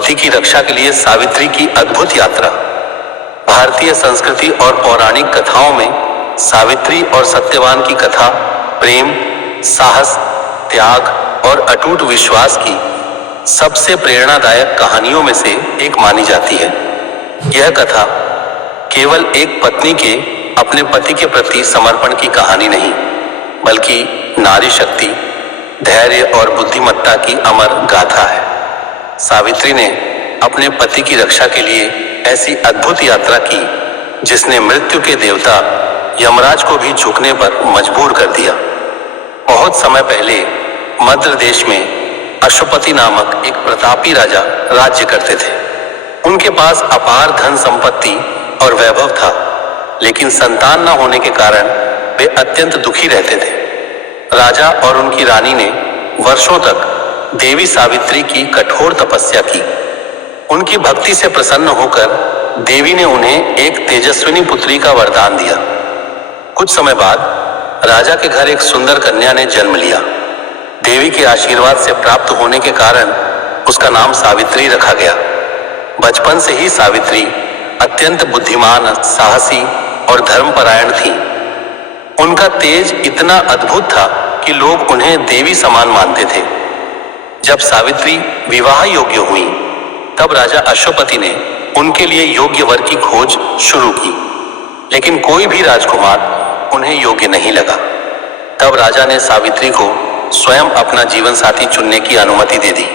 पति की रक्षा के लिए सावित्री की अद्भुत यात्रा। भारतीय संस्कृति और पौराणिक कथाओं में सावित्री और सत्यवान की कथा प्रेम, साहस, त्याग और अटूट विश्वास की सबसे प्रेरणादायक कहानियों में से एक मानी जाती है। यह कथा केवल एक पत्नी के अपने पति के प्रति समर्पण की कहानी नहीं, बल्कि नारी शक्ति, धैर्य और बुद्धिमत्ता की अमर गाथा है। सावित्री ने अपने पति की रक्षा के लिए ऐसी अद्भुत यात्रा की जिसने मृत्यु के देवता यमराज को भी झुकने पर मजबूर कर दिया। बहुत समय पहले मद्र देश में अश्वपति नामक एक प्रतापी राजा राज्य करते थे। उनके पास अपार धन संपत्ति और वैभव था, लेकिन संतान न होने के कारण वे अत्यंत दुखी रहते थे। राजा और उनकी रानी ने वर्षों तक देवी सावित्री की कठोर तपस्या की। उनकी भक्ति से प्रसन्न होकर देवी ने उन्हें एक तेजस्विनी पुत्री का वरदान दिया। कुछ समय बाद राजा के घर एक सुंदर कन्या ने जन्म लिया। देवी के आशीर्वाद से प्राप्त होने के कारण उसका नाम सावित्री रखा गया। बचपन से ही सावित्री अत्यंत बुद्धिमान, साहसी और धर्मपरायण थी। उनका तेज इतना अद्भुत था कि लोग उन्हें देवी समान मानते थे। जब सावित्री विवाह योग्य हुई, तब राजा अश्वपति ने उनके लिए योग्य वर की खोज शुरू की, लेकिन कोई भी राजकुमार उन्हें योग्य नहीं लगा। तब राजा ने सावित्री को स्वयं अपना जीवन साथी चुनने की अनुमति दे दी।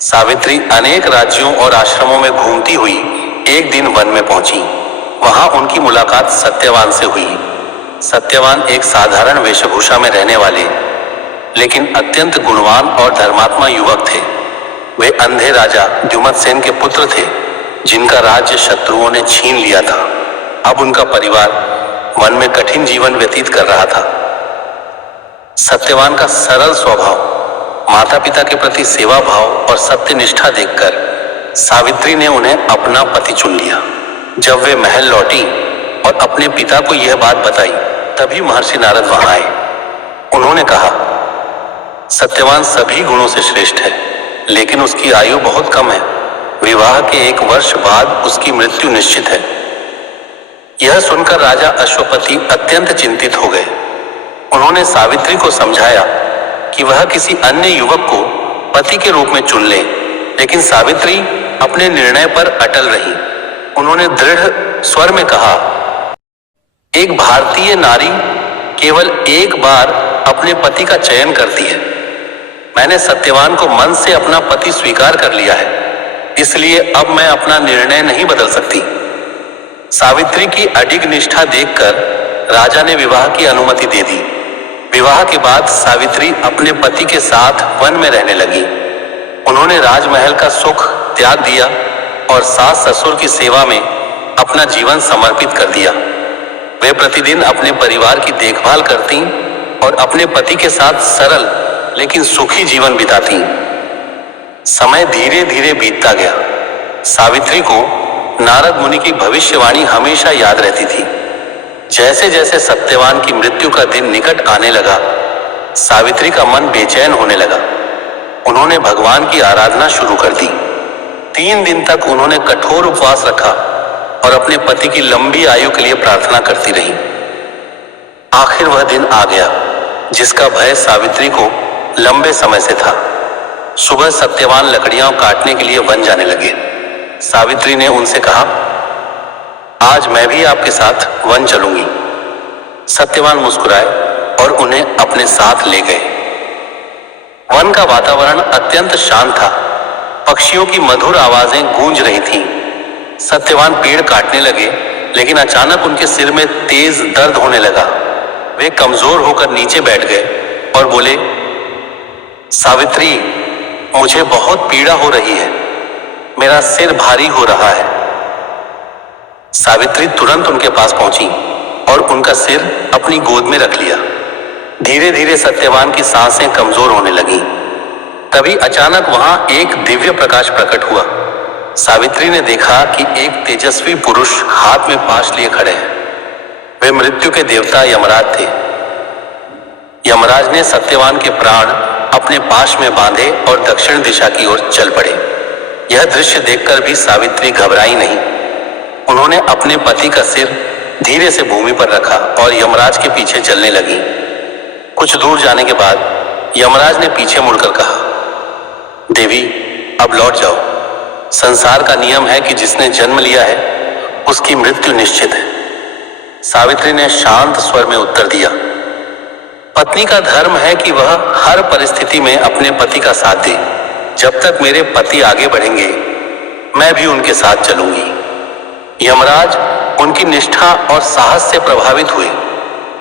सावित्री अनेक राज्यों और आश्रमों में घूमती हुई एक दिन वन में पहुंची। वहां उनकी मुलाकात सत्यवान से हुई। सत्यवान एक साधारण वेशभूषा में रहने वाले लेकिन अत्यंत गुणवान और धर्मात्मा युवक थे। वे अंधे राजा द्युमत्सेन के पुत्र थे, जिनका राज्य शत्रुओं ने छीन लिया था। अब उनका परिवार वन में कठिन जीवन व्यतीत कर रहा था। सत्यवान का सरल स्वभाव, माता पिता के प्रति सेवा भाव और सत्यनिष्ठा देखकर सावित्री ने उन्हें अपना पति चुन लिया। जब वे महल लौटी और अपने पिता को यह बात बताई, तभी महर्षि नारद वहां आए। उन्होंने कहा, सत्यवान सभी गुणों से श्रेष्ठ है, लेकिन उसकी आयु बहुत कम है। विवाह के 1 वर्ष बाद उसकी मृत्यु निश्चित है। यह सुनकर राजा अश्वपति अत्यंत चिंतित हो गए। उन्होंने सावित्री को समझाया कि वह किसी अन्य युवक को पति के रूप में चुन ले, लेकिन सावित्री अपने निर्णय पर अटल रही। उन्होंने दृढ़ स्वर में कहा, एक भारतीय नारी केवल एक बार अपने पति का चयन करती है। मैंने सत्यवान को मन से अपना पति स्वीकार कर लिया है, इसलिए अब मैं अपना निर्णय नहीं बदल सकती। सावित्री की अडिग निष्ठा देखकर राजा ने विवाह की अनुमति दे दी। विवाह के बाद सावित्री अपने पति के साथ वन में रहने लगी। उन्होंने राजमहल का सुख त्याग दिया और सास ससुर की सेवा में अपना जीवन समर्पित कर दिया। वे प्रतिदिन अपने परिवार की देखभाल करती और अपने पति के साथ सरल लेकिन सुखी जीवन बिताती। समय धीरे धीरे बीतता गया। सावित्री को नारद मुनि की भविष्यवाणी हमेशा याद रहती थी। जैसे जैसे सत्यवान की मृत्यु का दिन निकट आने लगा, सावित्री का मन बेचैन होने लगा। उन्होंने भगवान की आराधना शुरू कर दी। 3 दिन तक उन्होंने कठोर उपवास रखा और अपने पति की लंबी आयु के लिए प्रार्थना करती रही। आखिर वह दिन आ गया जिसका भय सावित्री को लंबे समय से था। सुबह सत्यवान लकड़ियां काटने के लिए वन जाने लगे। सावित्री ने उनसे कहा, आज मैं भी आपके साथ वन चलूंगी। सत्यवान मुस्कुराए और उन्हें अपने साथ ले गए। वन का वातावरण अत्यंत शांत था। पक्षियों की मधुर आवाजें गूंज रही थीं। सत्यवान पेड़ काटने लगे, लेकिन अचानक उनके सिर में तेज दर्द होने लगा। वे कमजोर होकर नीचे बैठ गए और बोले, सावित्री, मुझे बहुत पीड़ा हो रही है। मेरा सिर भारी हो रहा है। सावित्री तुरंत उनके पास पहुंची और उनका सिर अपनी गोद में रख लिया। धीरे धीरे सत्यवान की सांसें कमजोर होने लगी। तभी अचानक वहां एक दिव्य प्रकाश प्रकट हुआ। सावित्री ने देखा कि एक तेजस्वी पुरुष हाथ में पाश लिए खड़े हैं। वे मृत्यु के देवता यमराज थे। यमराज ने सत्यवान के प्राण अपने पाश में बांधे और दक्षिण दिशा की ओर चल पड़े। यह दृश्य देखकर भी सावित्री घबराई नहीं। उन्होंने अपने पति का सिर धीरे से भूमि पर रखा और यमराज के पीछे चलने लगी। कुछ दूर जाने के बाद यमराज ने पीछे मुड़कर कहा, देवी, अब लौट जाओ। संसार का नियम है कि जिसने जन्म लिया है उसकी मृत्यु निश्चित है। सावित्री ने शांत स्वर में उत्तर दिया, पत्नी का धर्म है कि वह हर परिस्थिति में अपने पति का साथ दे। जब तक मेरे पति आगे बढ़ेंगे मैं भी उनके साथ चलूंगी। यमराज उनकी निष्ठा और साहस से प्रभावित हुए।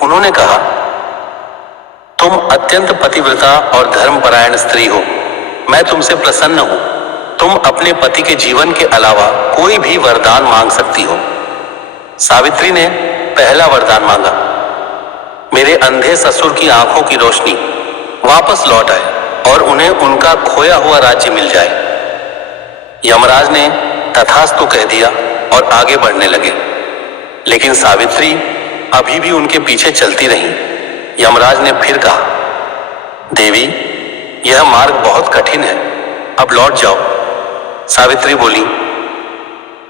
उन्होंने कहा, तुम अत्यंत पतिव्रता और धर्मपरायण स्त्री हो। मैं तुमसे प्रसन्न हूं। तुम अपने पति के जीवन के अलावा कोई भी वरदान मांग सकती हो। सावित्री ने पहला वरदान मांगा, मेरे अंधे ससुर की आंखों की रोशनी वापस लौट आए और उन्हें उनका खोया हुआ राज्य मिल जाए। यमराज ने तथास्तु कह दिया और आगे बढ़ने लगे, लेकिन सावित्री अभी भी उनके पीछे चलती रही। यमराज ने फिर कहा, देवी, यह मार्ग बहुत कठिन है, अब लौट जाओ। सावित्री बोली,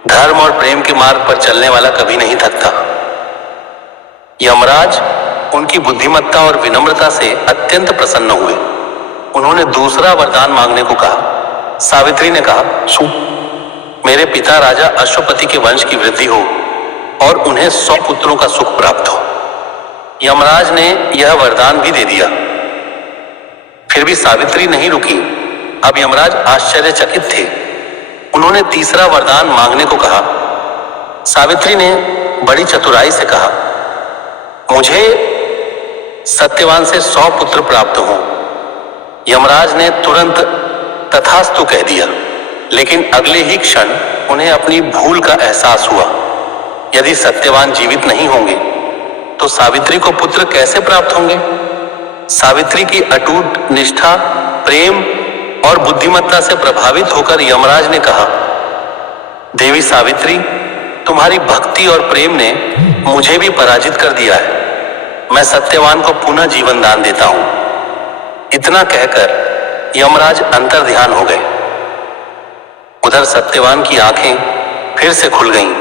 धर्म और प्रेम के मार्ग पर चलने वाला कभी नहीं थकता। यमराज उनकी बुद्धिमत्ता और विनम्रता से अत्यंत प्रसन्न हुए। उन्होंने दूसरा वरदान मांगने को कहा। सावित्री ने कहा, सुन, मेरे पिता राजा अश्वपति के वंश की वृद्धि हो और उन्हें 100 पुत्रों का सुख प्राप्त हो। यमराज ने यह वरदान भी दे दिया। फिर भी सावित्री नहीं रुकी। अब यमराज आश्चर्यचकित थे। उन्होंने तीसरा वरदान मांगने को कहा। सावित्री ने बड़ी चतुराई से कहा, मुझे सत्यवान से 100 पुत्र प्राप्त हो। यमराज ने तुरंत तथास्तु कह दिया, लेकिन अगले ही क्षण उन्हें अपनी भूल का एहसास हुआ। यदि सत्यवान जीवित नहीं होंगे तो सावित्री को पुत्र कैसे प्राप्त होंगे? सावित्री की अटूट निष्ठा, प्रेम और बुद्धिमत्ता से प्रभावित होकर यमराज ने कहा, देवी सावित्री, तुम्हारी भक्ति और प्रेम ने मुझे भी पराजित कर दिया है। मैं सत्यवान को पुनः जीवन दान देता हूं। इतना कहकर यमराज अंतर्ध्यान हो गए। उधर सत्यवान की आंखें फिर से खुल गईं।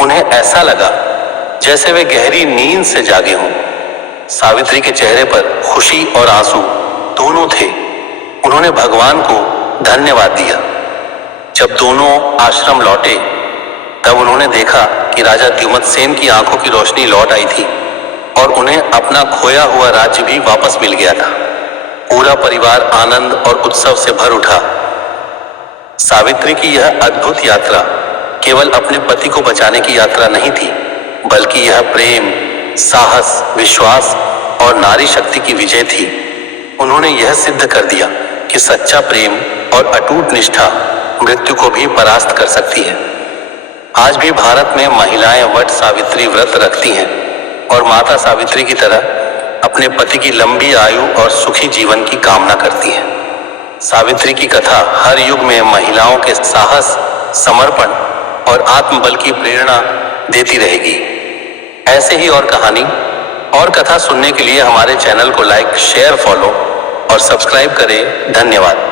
उन्हें ऐसा लगा जैसे वे गहरी नींद से जागे हों। सावित्री के चेहरे पर खुशी और आंसू दोनों थे। उन्होंने भगवान को धन्यवाद दिया। जब दोनों आश्रम लौटे तब उन्होंने देखा कि राजा द्युमत्सेन की आंखों की रोशनी लौट आई थी और उन्हें अपना खोया हुआ राज्य भी वापस मिल गया था। पूरा परिवार आनंद और उत्सव से भर उठा। सावित्री की यह अद्भुत यात्रा केवल अपने पति को बचाने की यात्रा नहीं थी, बल्कि यह प्रेम, साहस, विश्वास और नारी शक्ति की विजय थी। उन्होंने यह सिद्ध कर दिया कि सच्चा प्रेम और अटूट निष्ठा मृत्यु को भी परास्त कर सकती है। आज भी भारत में महिलाएं वट सावित्री व्रत रखती हैं और माता सावित्री की तरह अपने पति की लंबी आयु और सुखी जीवन की कामना करती हैं। सावित्री की कथा हर युग में महिलाओं के साहस, समर्पण और आत्मबल की प्रेरणा देती रहेगी। ऐसे ही और कहानी और कथा सुनने के लिए हमारे चैनल को लाइक, शेयर, फॉलो और सब्सक्राइब करें। धन्यवाद।